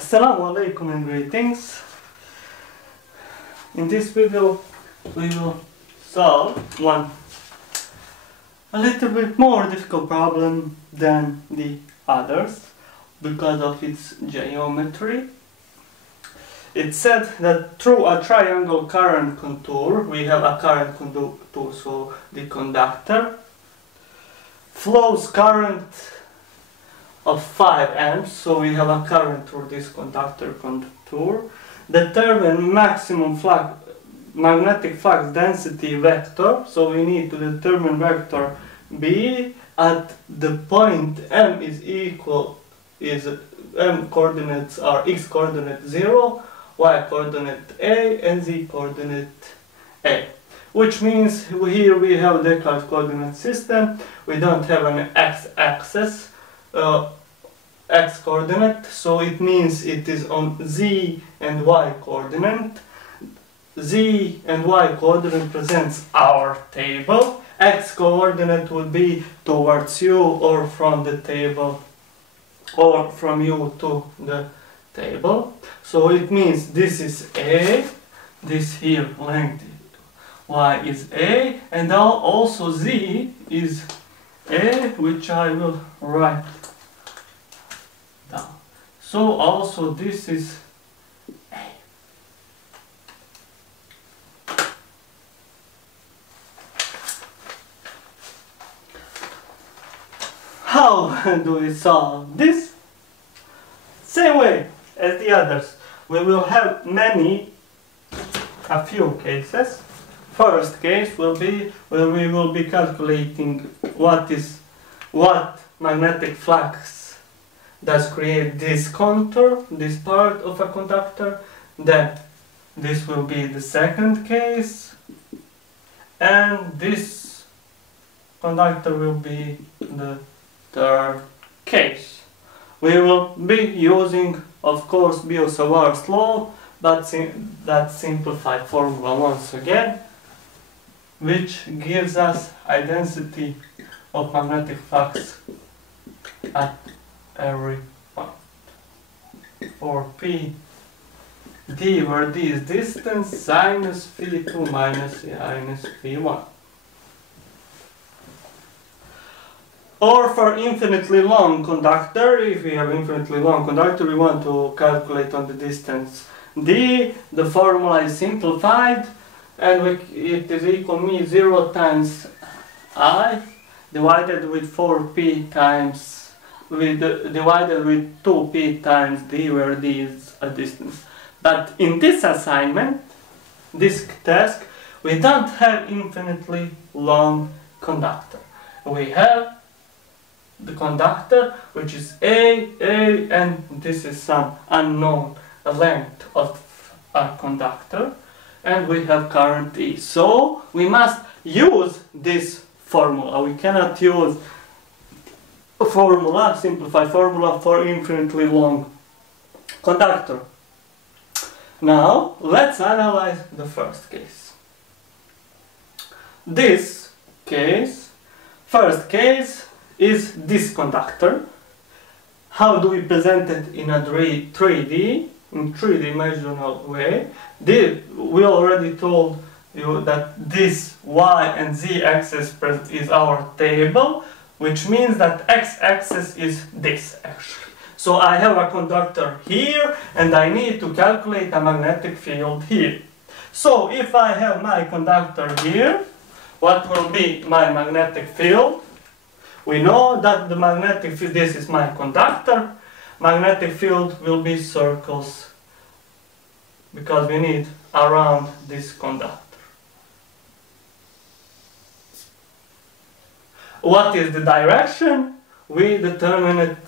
Assalamu alaikum and greetings. In this video we will solve one a little bit more difficult problem than the others because of its geometry. It said that through a triangle current contour, we have a current contour, so the conductor flows current of 5 amps, so we have a current through this conductor contour. Determine maximum magnetic flux density vector, so we need to determine vector B at the point M M coordinates are X coordinate 0, Y coordinate A and Z coordinate A, which means here we have the Descartes coordinate system. We don't have an x-axis x coordinate, so it means it is on Z and Y coordinate. Z and Y coordinate presents our table. X coordinate would be towards you or from the table or from you to the table. So it means this is A, this here length Y is A, and now also Z is A, which I will write down. So also this is A. How do we solve this? Same way as the others. We will have a few cases. First case will be where we will be calculating what magnetic flux does create this contour, this part of a conductor. Then this will be the second case, and this conductor will be the third case. We will be using, of course, Biot-Savart's law, but that simplified formula once again, which gives us density of magnetic flux at every point. For P d, where d is distance, sinus phi2 minus sinus phi1. Or for infinitely long conductor, if we have infinitely long conductor, we want to calculate on the distance d. The formula is simplified, and it is equal to 0 times I divided with 4p times, divided with 2p times d, where d is a distance. But in this assignment, this task, we don't have infinitely long conductor. We have the conductor, which is A, and this is some unknown length of a conductor, and we have current E. So we must use this formula. We cannot use a formula, simplified formula for infinitely long conductor. Now let's analyze the first case. This case, first case, is this conductor. How do we present it in a 3D, in three-dimensional way? We already told you that this Y and Z axis is our table, which means that x-axis is this actually. So I have a conductor here, and I need to calculate a magnetic field here. So if I have my conductor here, what will be my magnetic field? We know that the magnetic field, this is my conductor, magnetic field will be circles, because we need around this conductor. What is the direction? We determine it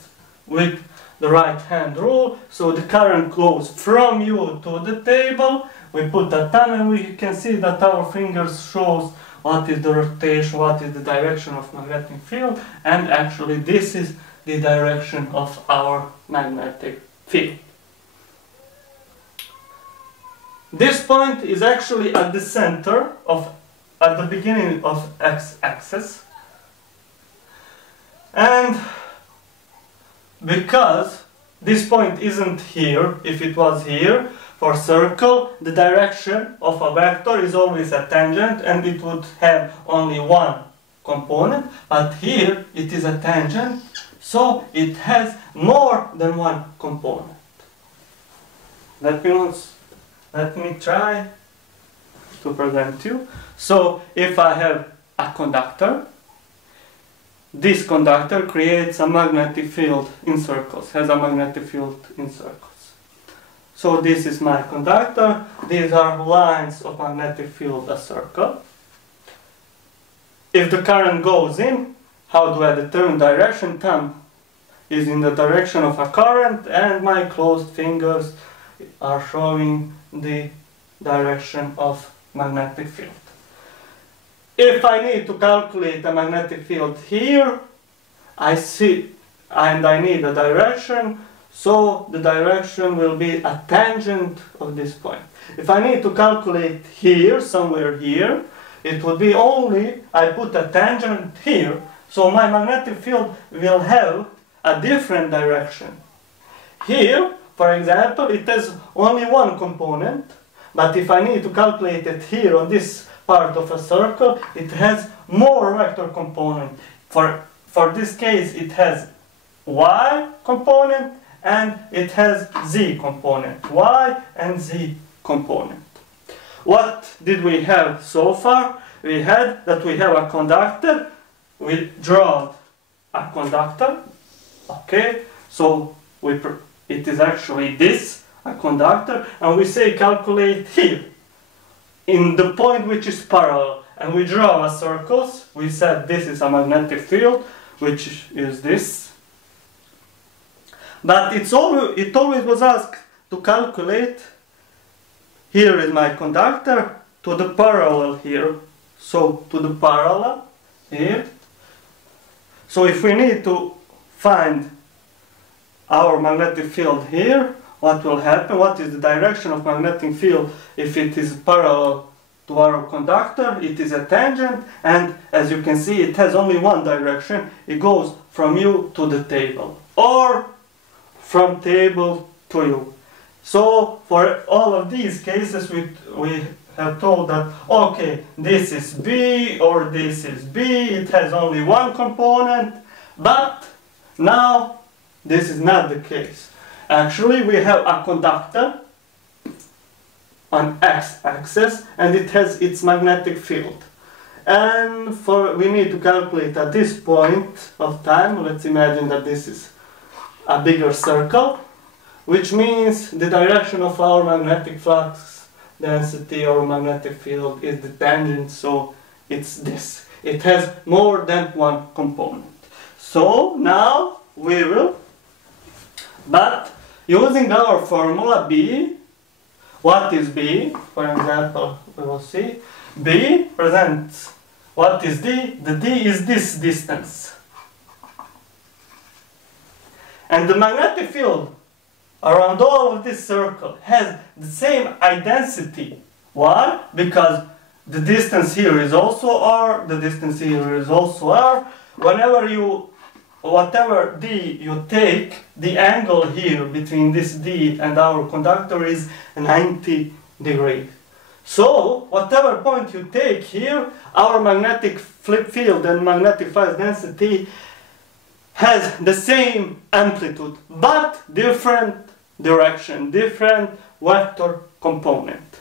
with the right hand rule. So the current goes from you to the table. We put a thumb, and we can see that our fingers shows what is the rotation, what is the direction of magnetic field, and actually this is the direction of our magnetic field. This point is actually at the center at the beginning of x-axis, and because this point isn't here. If it was here, for circle, the direction of a vector is always a tangent and it would have only one component, but here it is a tangent, so it has more than one component. Let me try to present you. So if I have a conductor, this conductor creates a magnetic field in circles, has a magnetic field in circles. So this is my conductor, these are lines of magnetic field, a circle. If the current goes in, how do I determine direction? Thumb is in the direction of a current and my closed fingers are showing the direction of magnetic field. If I need to calculate a magnetic field here, I see, and I need a direction, so the direction will be a tangent of this point. If I need to calculate here, somewhere here, it would be only, I put a tangent here, so my magnetic field will have a different direction. Here, for example, it has only one component, but if I need to calculate it here on this part of a circle, it has more vector component. For this case, it has y component and it has z component. Y and z component. What did we have so far? We had that we have a conductor. We draw a conductor. Okay, so it is actually this, a conductor, and we say calculate here in the point which is parallel, and we draw a circles. We said this is a magnetic field, which is this. But it always was asked to calculate, here is my conductor, to the parallel here. So to the parallel here. So if we need to find our magnetic field here, what will happen? What is the direction of magnetic field if it is parallel to our conductor? It is a tangent, and as you can see, it has only one direction. It goes from you to the table, or from table to you. So for all of these cases, we have told that, okay, this is B or this is B, it has only one component, but now this is not the case. Actually, we have a conductor on x-axis and it has its magnetic field. And we need to calculate at this point of time, let's imagine that this is a bigger circle, which means the direction of our magnetic flux density or magnetic field is the tangent, so it's this. It has more than one component. So now we will, but using our formula B, what is B? For example, we will see B presents, what is D? The D is this distance. And the magnetic field around all of this circle has the same identity. Why? Because the distance here is also R, the distance here is also R. Whatever D you take, the angle here between this D and our conductor is 90 degrees. So, whatever point you take here, our magnetic flip field and magnetic flux density has the same amplitude, but different direction, different vector component.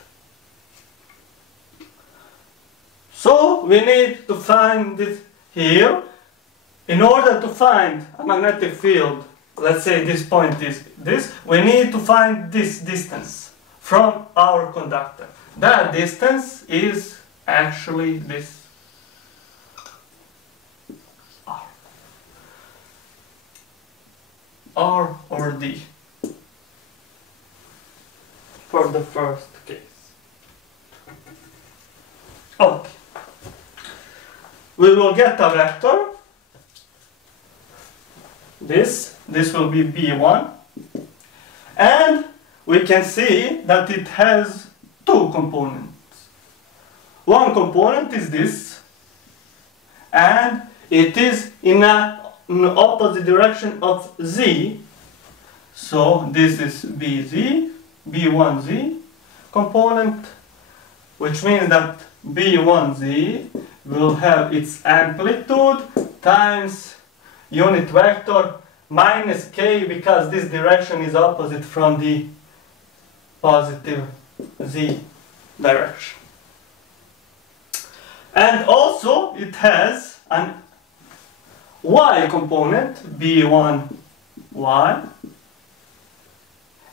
So we need to find this here. In order to find a magnetic field, let's say this point is this, we need to find this distance from our conductor. That distance is actually this R. R or D for the first case. Okay. We will get a vector. This will be B1. And we can see that it has two components. One component is this, and it is in an opposite direction of Z, So this is BZ, B1Z component, which means that B1Z will have its amplitude times unit vector minus k, because this direction is opposite from the positive z direction. And also it has an y component, B1y,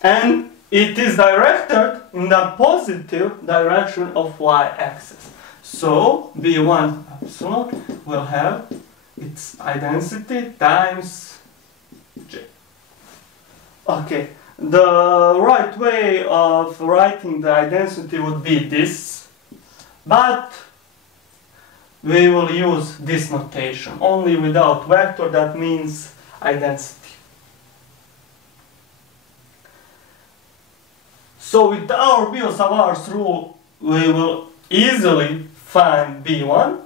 and it is directed in the positive direction of y-axis. So B1 epsilon will have its identity times j. Okay, the right way of writing the identity would be this, but we will use this notation only without vector. That means identity. So with our Biot-Savart's rule, we will easily find B1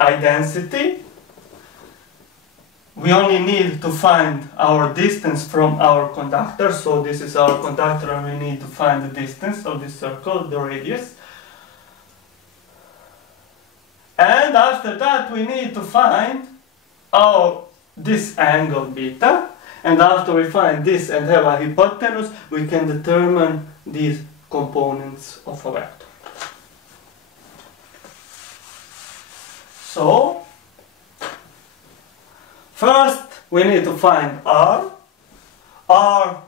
identity. We only need to find our distance from our conductor. So this is our conductor, and we need to find the distance of this circle, the radius. And after that we need to find this angle beta. And after we find this and have a hypotenuse, we can determine these components of a vector. So first we need to find R. R,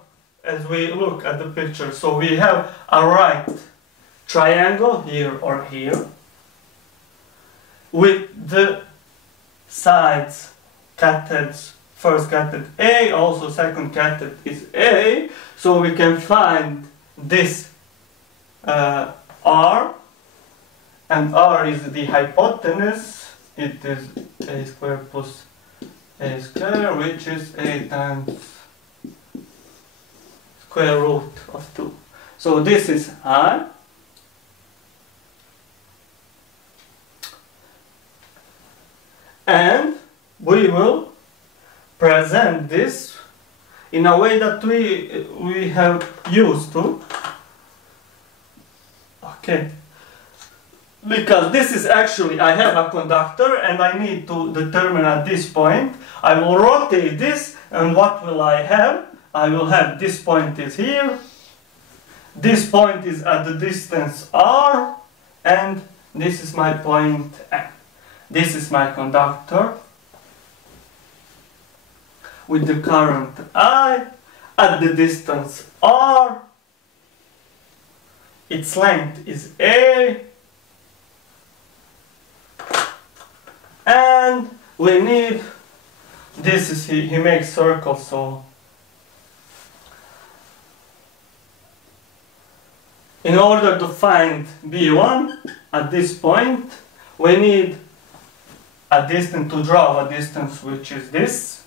as we look at the picture, so we have a right triangle here or here, with the sides cateted, first catet A, also second catet is A, so we can find this R, and R is the hypotenuse. It is A squared plus A squared, which is A times square root of 2. So this is I. And we will present this in a way that we have used to. Okay. Because this is actually, I have a conductor and I need to determine at this point. I will rotate this, and what will I have? I will have this point is here. This point is at the distance r, and this is my point M. This is my conductor with the current I at the distance r. Its length is A, and we need, this is, he makes circles, so in order to find B1 at this point, we need a distance, to draw a distance which is this,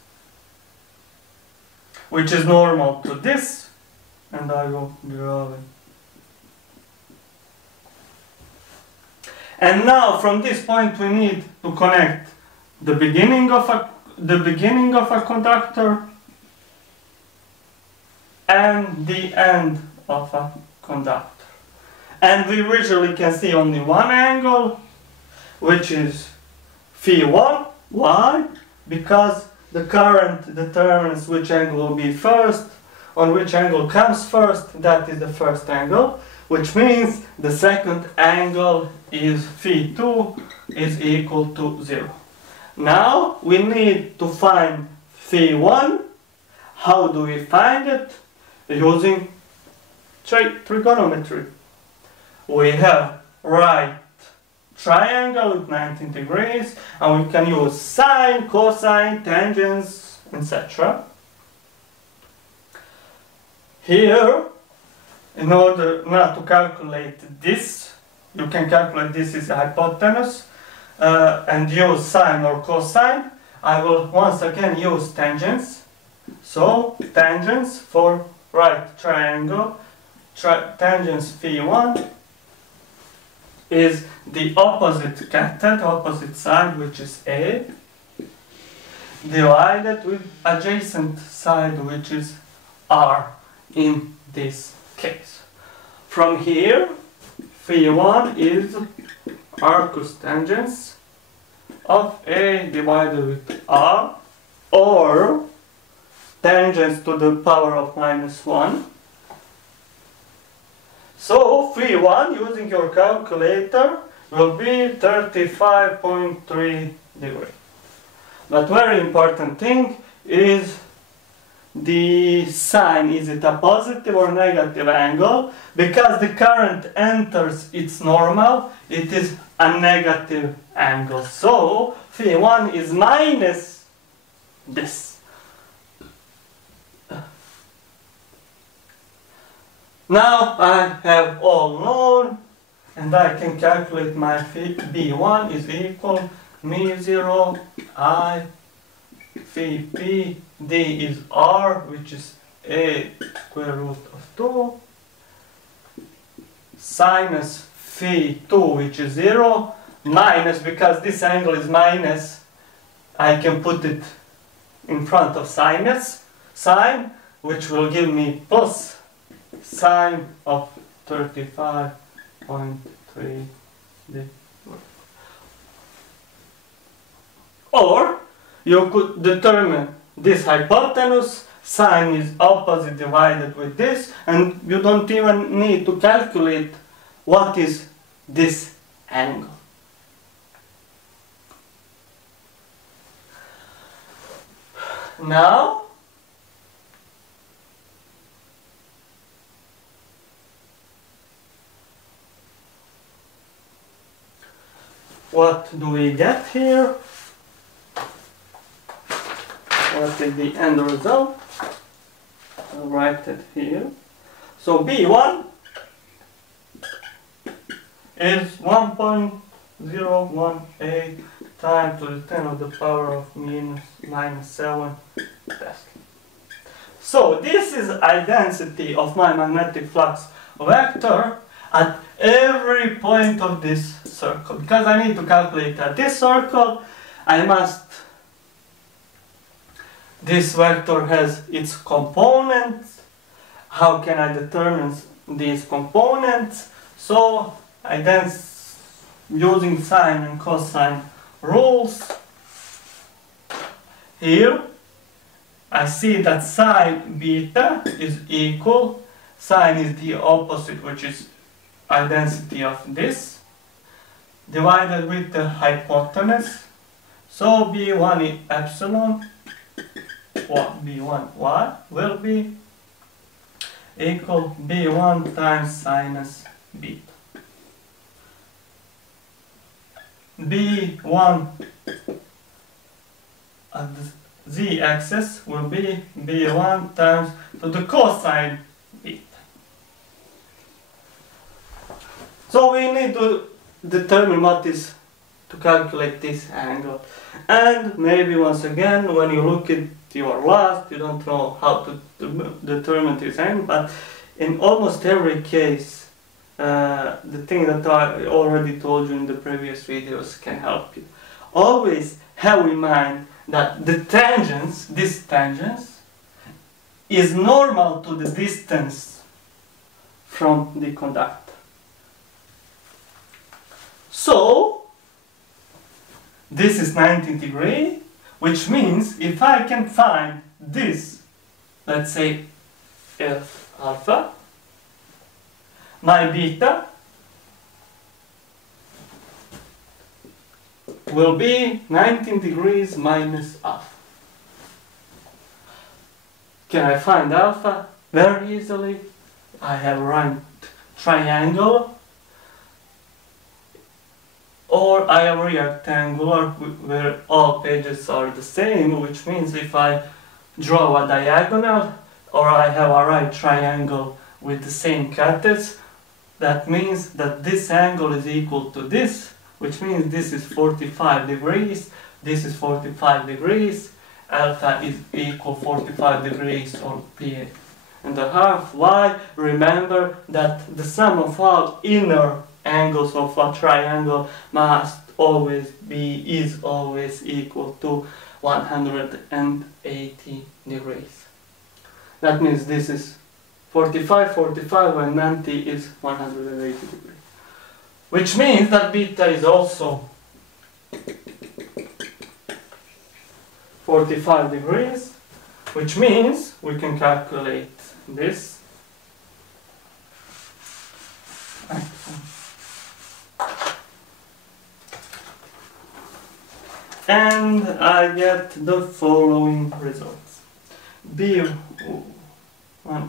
which is normal to this, and I will draw it. And now from this point we need to connect the beginning of a conductor and the end of a conductor. And we visually can see only one angle, which is phi1, why? Because the current determines which angle will be first, on which angle comes first, that is the first angle, which means the second angle is phi2 is equal to 0. Now we need to find phi1. How do we find it? Using trigonometry. We have right triangle with 90 degrees, and we can use sine, cosine, tangents, etc. Here, in order not to calculate this, you can calculate this is a hypotenuse and use sine or cosine. I will once again use tangents. So tangents for right triangle, tangents phi1 is the opposite catet, opposite side, which is A, divided with adjacent side, which is R in this case. From here, phi1 is R costangents of A divided with R, or tangents to the power of -1. So phi1 using your calculator will be 35.3 degrees. But very important thing is the sign. Is it a positive or negative angle? Because the current enters its normal, it is a negative angle. So phi1 is minus this. Now I have all known, and I can calculate my phi b1 is equal mu0 I phi p d is r, which is a square root of 2, sinus phi 2, which is 0, minus, because this angle is minus, I can put it in front of sinus, sine, which will give me plus sine of 35.3 degrees. Or you could determine this hypotenuse, sine is opposite divided with this, and you don't even need to calculate what is this angle. Now, what do we get here? What is the end result? I'll write it here. So B1 is 1.018 times to the 10 of the power of minus 7 Tesla. So this is identity of my magnetic flux vector at every point of this circle. Because I need to calculate at this circle, this vector has its components. How can I determine these components? So I then, using sine and cosine rules, here I see that sine beta is equal, sine is the opposite, which is identity of this, divided with the hypotenuse. So B1 epsilon, B1 y will be equal B1 times sinus beta. B1 at the z-axis will be B1 times to the cosine beta. So we need to determine what is to calculate this angle. And maybe once again, when you look at your last, you don't know how to determine this angle, but in almost every case, the thing that I already told you in the previous videos can help you. Always have in mind that the tangents, this tangents, is normal to the distance from the conductor. So, this is 90 degrees, which means if I can find this, let's say F alpha, my beta will be 19 degrees minus alpha. Can I find alpha? Very easily. I have a right triangle, or I have a rectangular where all pages are the same, which means if I draw a diagonal, or I have a right triangle with the same cathets, that means that this angle is equal to this, which means this is 45 degrees, this is 45 degrees, alpha is equal 45 degrees, or pi and a half. Why? Remember that the sum of all inner angles of a triangle must always be, is always equal to 180 degrees. That means this is 45, 45, and 90 is 180 degrees. Which means that beta is also 45 degrees, which means we can calculate this. And I get the following results. B1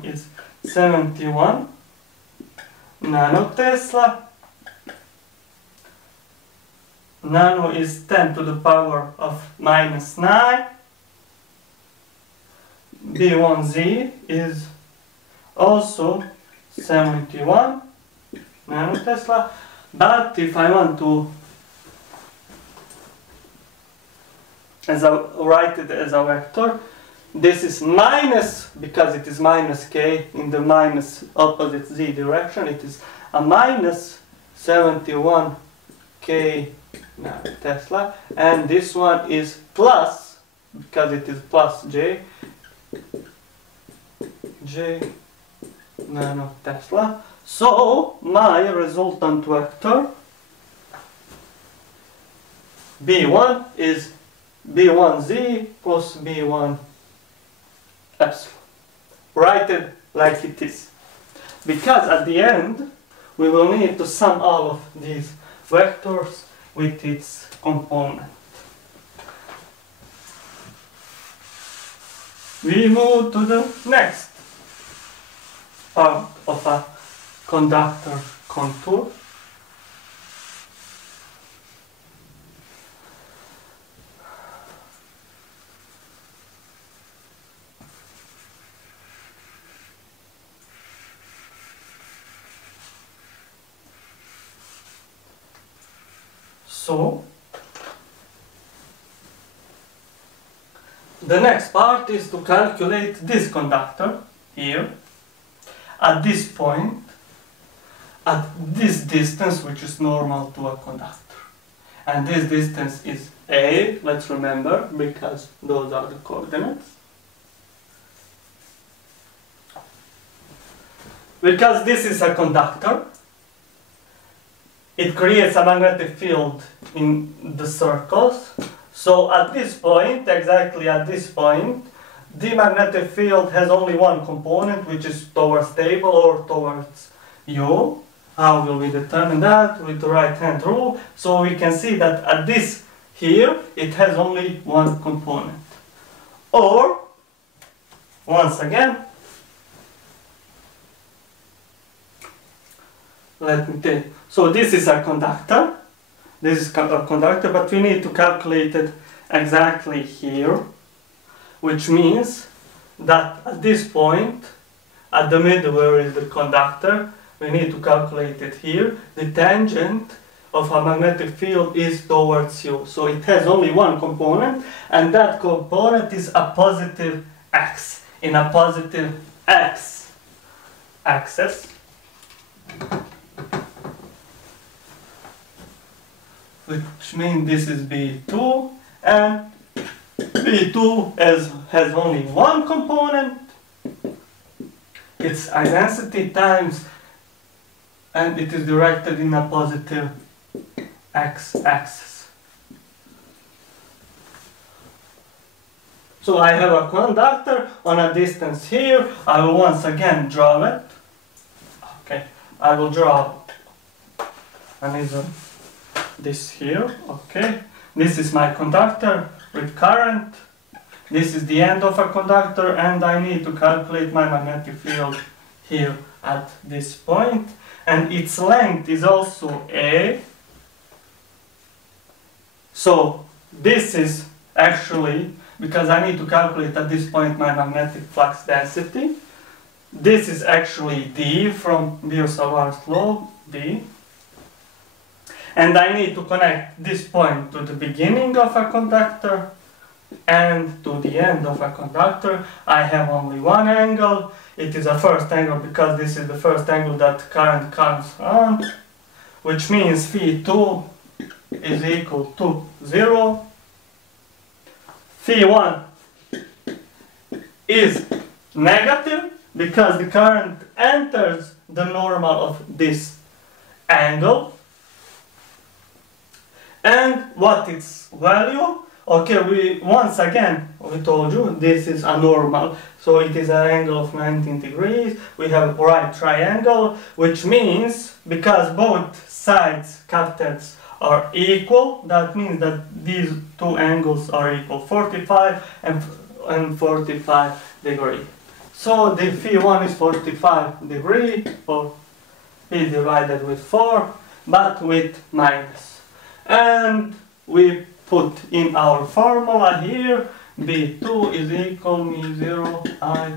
is 71 nanotesla. Nano is 10 to the power of minus 9. B1Z is also 71 nanotesla. But if I want to write it as a vector, this is minus, because it is minus k in the minus opposite z direction, it is a minus 71 k Tesla, and this one is plus, because it is plus j nano Tesla. So my resultant vector B1 is B1Z plus B1 epsilon. Write it like it is, because at the end we will need to sum all of these vectors with its component. We move to the next part of a conductor contour. So, the next part is to calculate this conductor here at this point, at this distance, which is normal to a conductor. And this distance is A, let's remember, because those are the coordinates. Because this is a conductor, it creates a magnetic field in the circles. So at this point, exactly at this point, the magnetic field has only one component, which is towards stable or towards U. How will we determine that? With the right hand rule. So we can see that at this here, it has only one component. Or, once again, let me take. So this is a conductor. This is a conductor, but we need to calculate it exactly here, which means that at this point, at the middle where is the conductor, we need to calculate it here. The tangent of a magnetic field is towards U. So it has only one component, and that component is a positive x in a positive x axis. Which means this is B2, and B2 has only one component. It's identity times, and it is directed in a positive x-axis. So I have a conductor on a distance here. I will once again draw it. Okay, I will draw this here. Okay, this is my conductor with current. This is the end of a conductor, and I need to calculate my magnetic field here at this point, and its length is also A. So this is actually, because I need to calculate at this point my magnetic flux density, this is actually D from Biot-Savart's law, D. And I need to connect this point to the beginning of a conductor and to the end of a conductor. I have only one angle. It is a first angle because this is the first angle that current comes on, which means phi2 is equal to 0. Phi1 is negative because the current enters the normal of this angle. And what its value? Okay, we told you this is a normal, so it is an angle of 19 degrees. We have right triangle, which means because both sides capitals are equal, that means that these two angles are equal, 45 and 45 degree. So the phi1 is 45 degree, or p divided with 4, but with minus. And we put in our formula here, B2 is equal mu0 I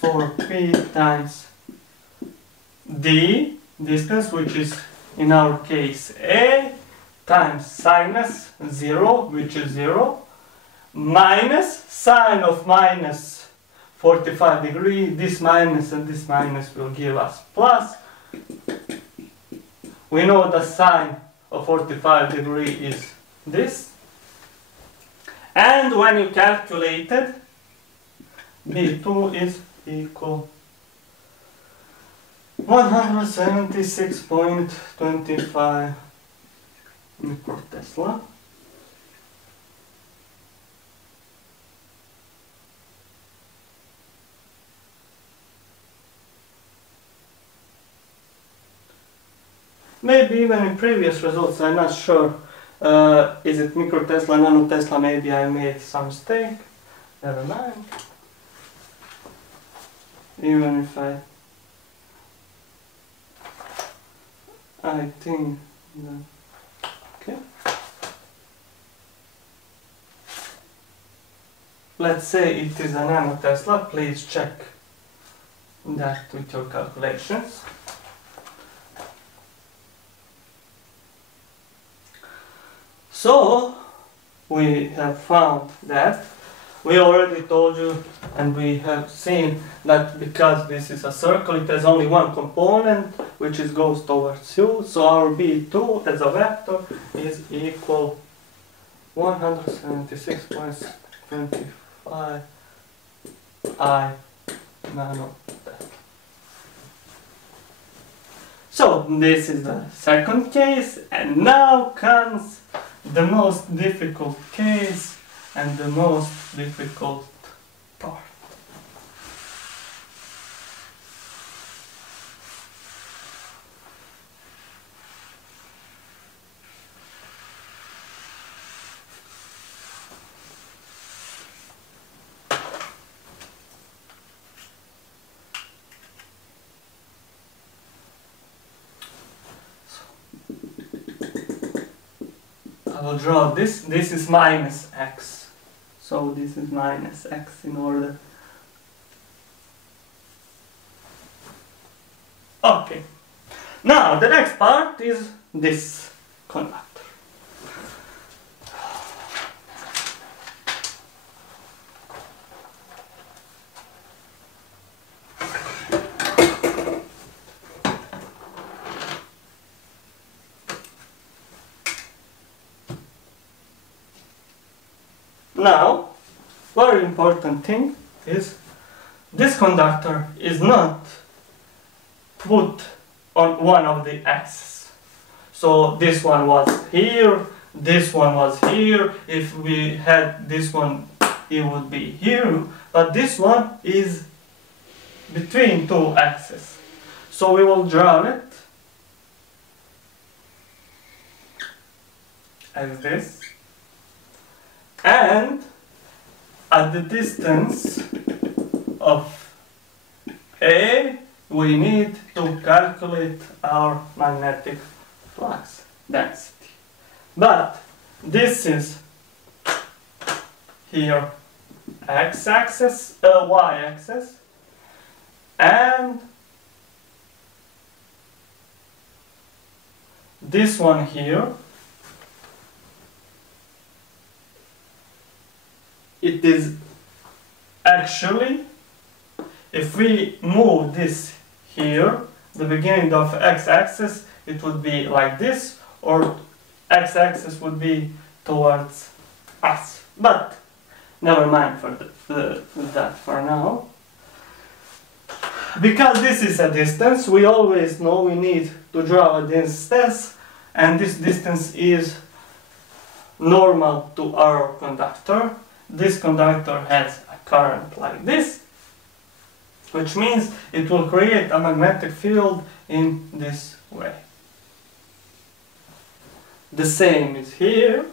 4P times D, distance, which is in our case A, times sinus 0, which is 0, minus sine of minus 45 degree, this minus and this minus will give us plus. We know the sine of 45 degree is this. And when you calculate it, B2 is equal 176.25 microtesla. Maybe even in previous results, I'm not sure, is it microtesla, nanotesla, maybe I made some mistake, never mind. Even if I think that, okay. Let's say it is a nanotesla, please check that with your calculations. So, we have found that. We already told you and we have seen that because this is a circle, it has only one component, which goes towards u. So our B2 as a vector is equal 176.25 I nanotesla. So this is the second case, and now comes the most difficult case and the most difficult part. I will draw this. This is minus x. So this is minus x in order. Okay. Now the next part is this conductor. Now, very important thing is this conductor is not put on one of the axes. So this one was here, this one was here. If we had this one, it would be here. But this one is between two axes. So we will draw it as this. And at the distance of A, we need to calculate our magnetic flux density. But this is here x-axis, y-axis, and this one here, it is actually, if we move this here, the beginning of x-axis, it would be like this, or x-axis would be towards us. But never mind for that for now. Because this is a distance, we always know we need to draw a distance, and this distance is normal to our conductor. This conductor has a current like this, which means it will create a magnetic field in this way. The same is here.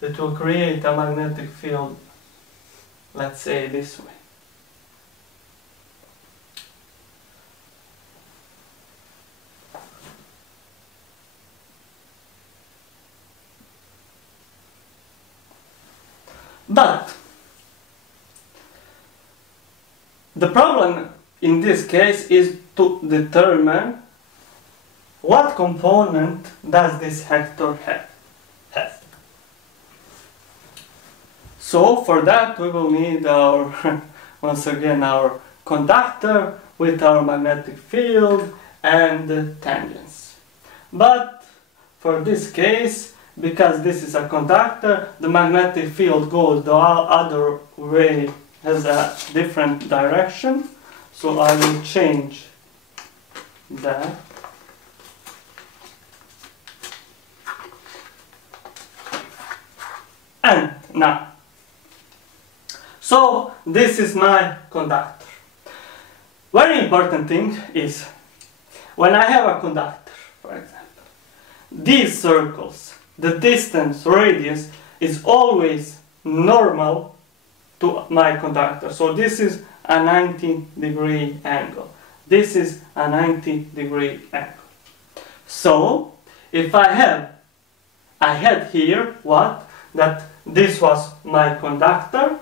It will create a magnetic field, let's say this way. But the problem in this case is to determine what component does this vector have. So for that we will need our, once again, our conductor with our magnetic field and the tangents. But for this case, because this is a conductor, the magnetic field goes the other way, has a different direction. So I will change that. And now, so this is my conductor. Very important thing is, when I have a conductor, for example, these circles, the distance, radius, is always normal to my conductor. So this is a 90-degree angle. This is a 90-degree angle. So if I had here what? That this was my conductor.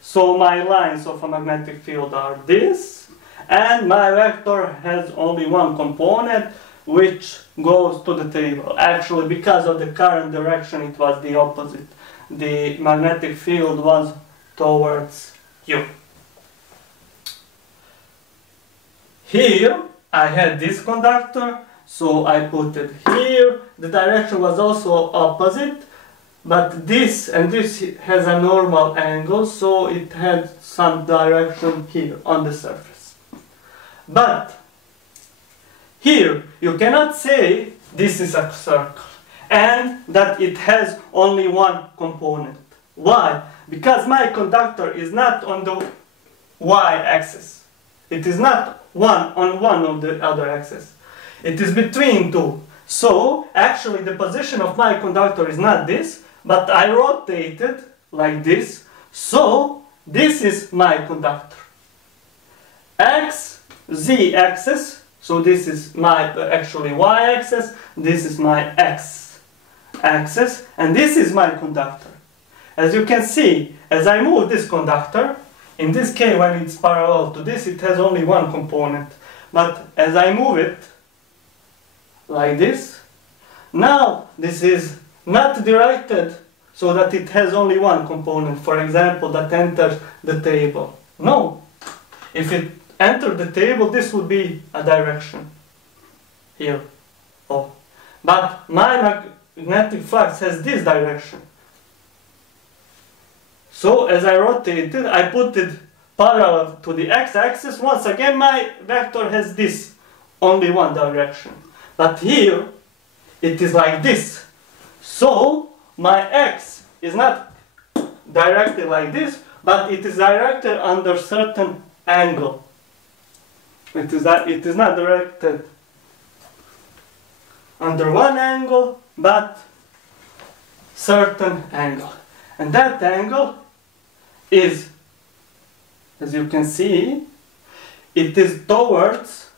So my lines of a magnetic field are this, and my vector has only one component, which goes to the table. Actually, because of the current direction, it was the opposite. The magnetic field was towards you. Here, I had this conductor, so I put it here. The direction was also opposite, but this and this has a normal angle, so it had some direction here on the surface. But here, you cannot say this is a circle and that it has only one component. Why? Because my conductor is not on the y-axis. It is not on one of the other axis. It is between two. So, actually the position of my conductor is not this, but I rotate it like this. So, this is my conductor. X, z axis. So this is my actually y-axis, this is my x-axis, and this is my conductor. As you can see, as I move this conductor, in this case when it's parallel to this, it has only one component. But as I move it, like this, now this is not directed so that it has only one component, for example, that enters the table. No. If it enter the table, this would be a direction here. Oh. But my magnetic flux has this direction. So as I rotate it, I put it parallel to the x-axis. Once again, my vector has this, only one direction. But here, it is like this. So my x is not directed like this, but it is directed under certain angle. It is not directed under one angle, but certain angle. And that angle is, as you can see, it is towards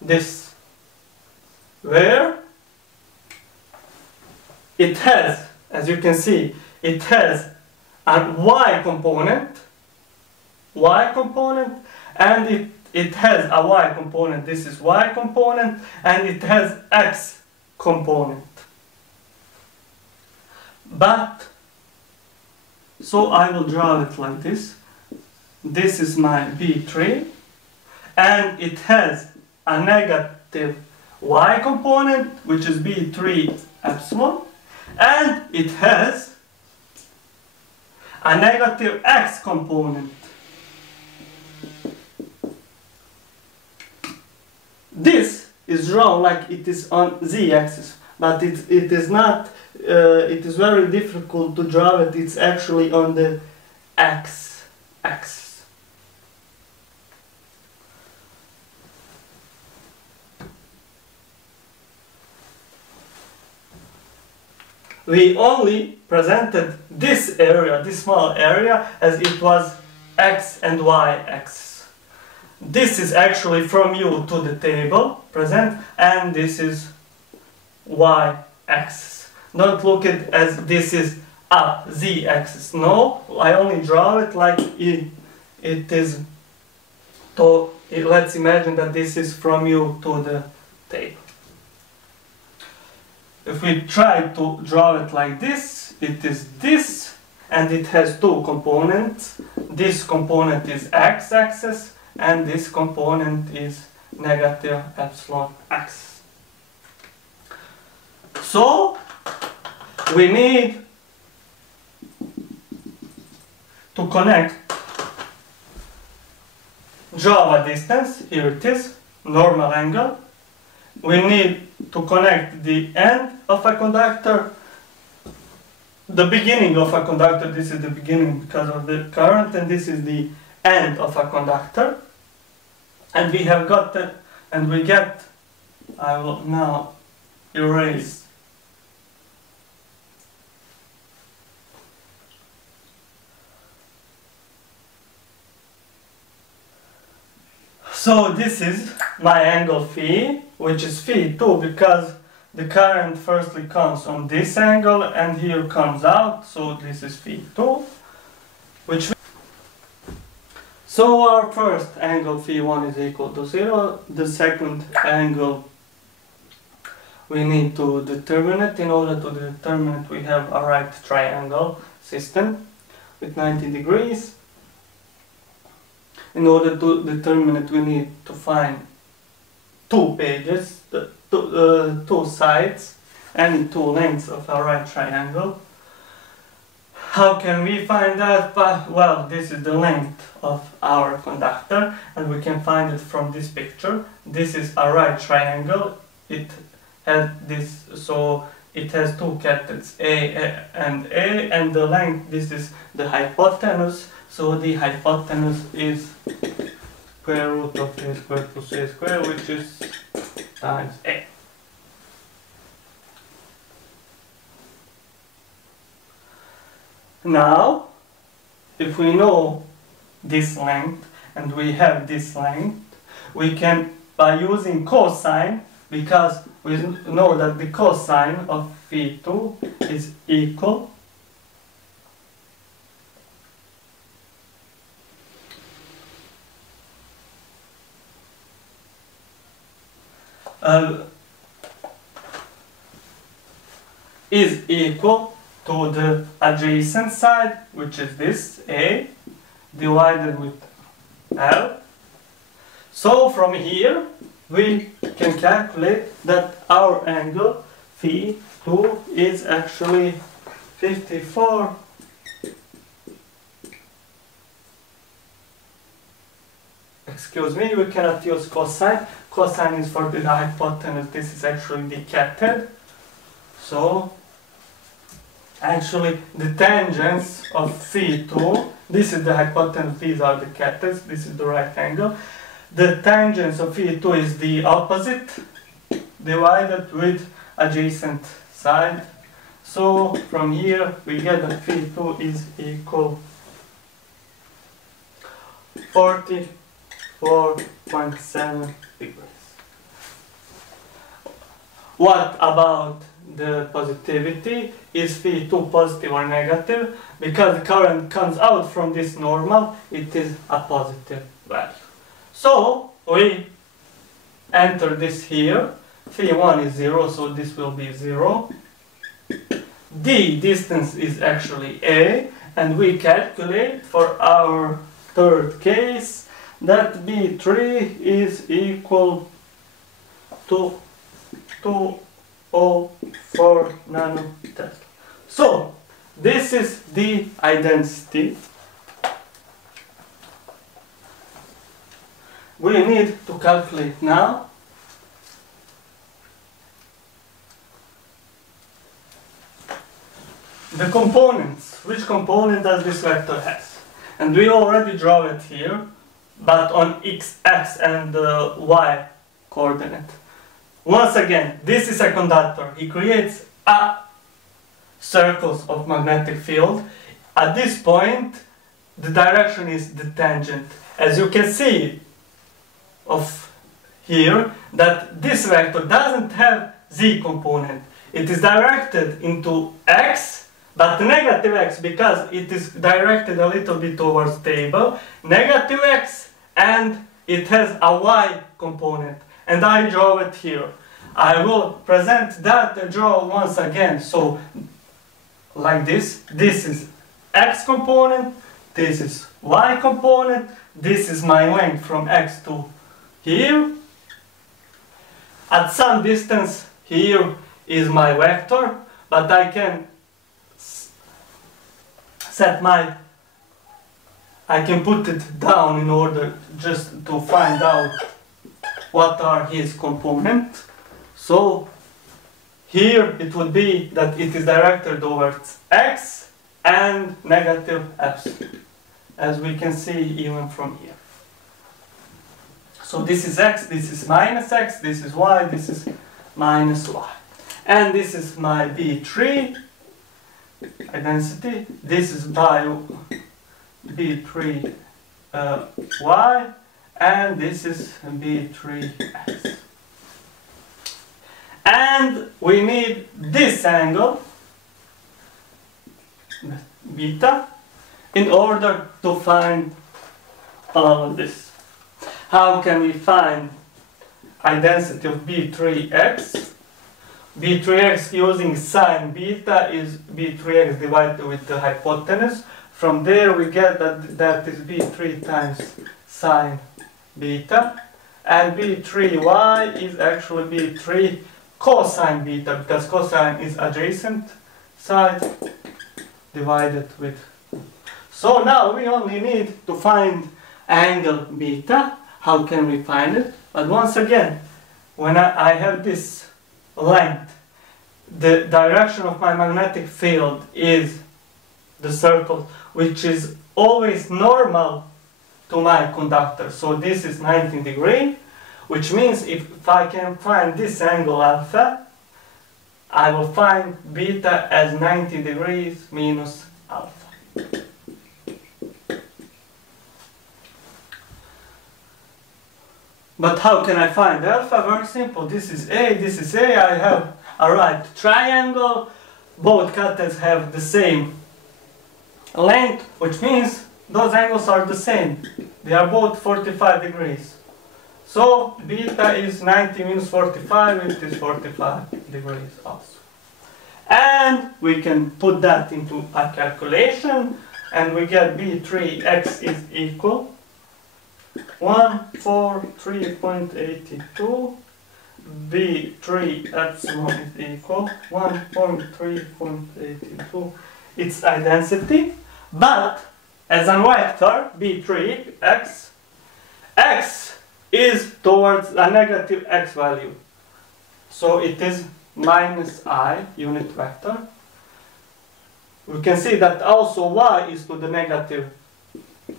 this, where it has, as you can see, it has a y component, and it has a y component. This is y component, and it has x component. But, so I will draw it like this. This is my B3, and it has a negative y component, which is B3 epsilon, and it has a negative x component, This is drawn like it is on z-axis, but it is not. It is very difficult to draw it. It's actually on the x-axis. We only presented this area, this small area, as it was x and y axis. This is actually from you to the table present, and this is y axis. Don't look at it as this is up z axis. No, I only draw it like it is. Let's imagine that this is from you to the table. If we try to draw it like this, it is this, and it has two components. This component is x-axis, and this component is negative epsilon axis. So, we need to connect Java distance, here it is, normal angle. We need to connect the end of a conductor, the beginning of a conductor. This is the beginning because of the current, and this is the end of a conductor. And we have got that, and we get, I will now erase so this is my angle phi, which is phi 2, because the current firstly comes on this angle and here comes out, so this is phi 2, which so our first angle phi 1 is equal to 0. The second angle we need to determine it. In order to determine it, we have a right triangle system with 90 degrees. In order to determine it, we need to find two pages, two sides, and two lengths of a right triangle. How can we find that? Well, this is the length of our conductor, and we can find it from this picture. This is a right triangle. It has this, so it has two cathets, A and the length. This is the hypotenuse. So the hypotenuse is square root of a squared plus a squared, which is times a. Now, if we know this length and we have this length, we can, by using cosine, because we know that the cosine of phi 2 is equal to the adjacent side, which is this A, divided with L. So from here we can calculate that our angle phi 2 is actually 54. Excuse me, we cannot use cosine. Cosine is for the hypotenuse. This is actually the cathode. So actually the tangents of phi 2, this is the hypotenuse, these are the cathets, this is the right angle. The tangents of phi 2 is the opposite divided with adjacent side. So from here we get that phi 2 is equal 44.7 degrees. What about the positivity? Is phi 2 positive or negative? Because the current comes out from this normal, it is a positive value. So we enter this here. Phi 1 is 0, so this will be 0. The distance is actually A, and we calculate for our third case that B3 is equal to 204 nanotesla. So this is the identity we need to calculate now the components. Which component does this vector has? And we already draw it here, but on x and y coordinate. Once again, this is a conductor. He creates a circles of magnetic field. At this point, the direction is the tangent. As you can see of here, that this vector doesn't have z component. It is directed into x, but negative x, because it is directed a little bit towards table, negative x, and it has a y component. And I draw it here. I will present that draw once again. So, like this. This is x component, this is y component, this is my length from x to here. At some distance here is my vector, but I can set my, I can put it down in order just to find out what are his components. So here it would be that it is directed towards x and negative epsilon, as we can see even from here. So this is x, this is minus x, this is y, this is minus y. And this is my B3 density, this is bio B3 y, and this is B3x. And we need this angle, beta, in order to find all of this. How can we find density of B3x? B3x using sine beta is B3x divided with the hypotenuse. From there we get that is B3 times sine beta. And B3y is actually B3 cosine beta, because cosine is adjacent side divided with. So now we only need to find angle beta. How can we find it? But once again, when I have this length, the direction of my magnetic field is the circle, which is always normal to my conductor. So this is 90 degrees, which means if I can find this angle alpha, I will find beta as 90 degrees minus alpha. But how can I find alpha? Very simple. This is A, this is A. I have a right triangle. Both cutters have the same length, which means those angles are the same. They are both 45 degrees. So beta is 90 minus 45, it is 45 degrees also. And we can put that into a calculation, and we get B3x is equal 143.82. B3 epsilon is equal 1.3.82. It's density, but as a vector B3x, x is towards a negative x value. So it is minus I unit vector. We can see that also y is to the negative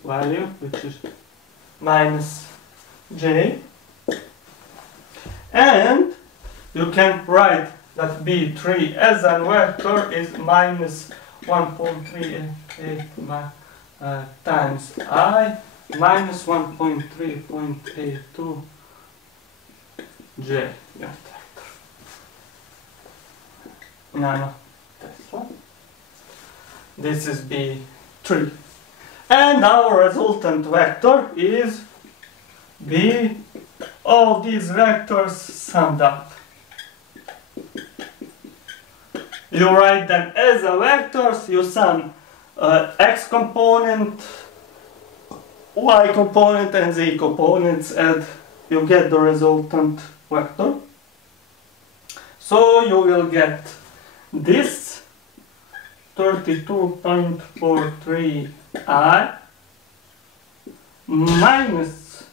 value, which is minus j. And you can write that B3 as a vector is minus 1.38 times I minus 1.3.82 j unit vector. Nano Tesla. This is B3. And our resultant vector is B, all these vectors summed up. You write them as a vectors, you sum x component, y component and z components, and you get the resultant vector. So you will get this 32.43 I minus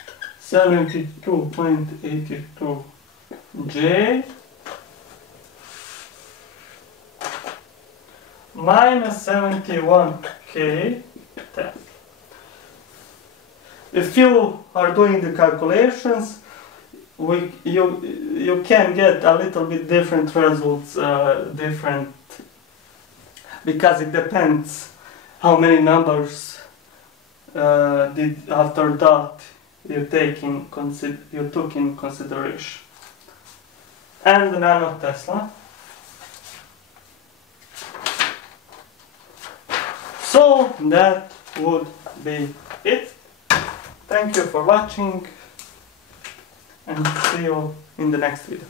72.82 J minus 71 K. If you are doing the calculations, you can get a little bit different results, because it depends how many numbers did after that you took in consideration. And the nanotesla. So that would be it. Thank you for watching, and see you in the next video.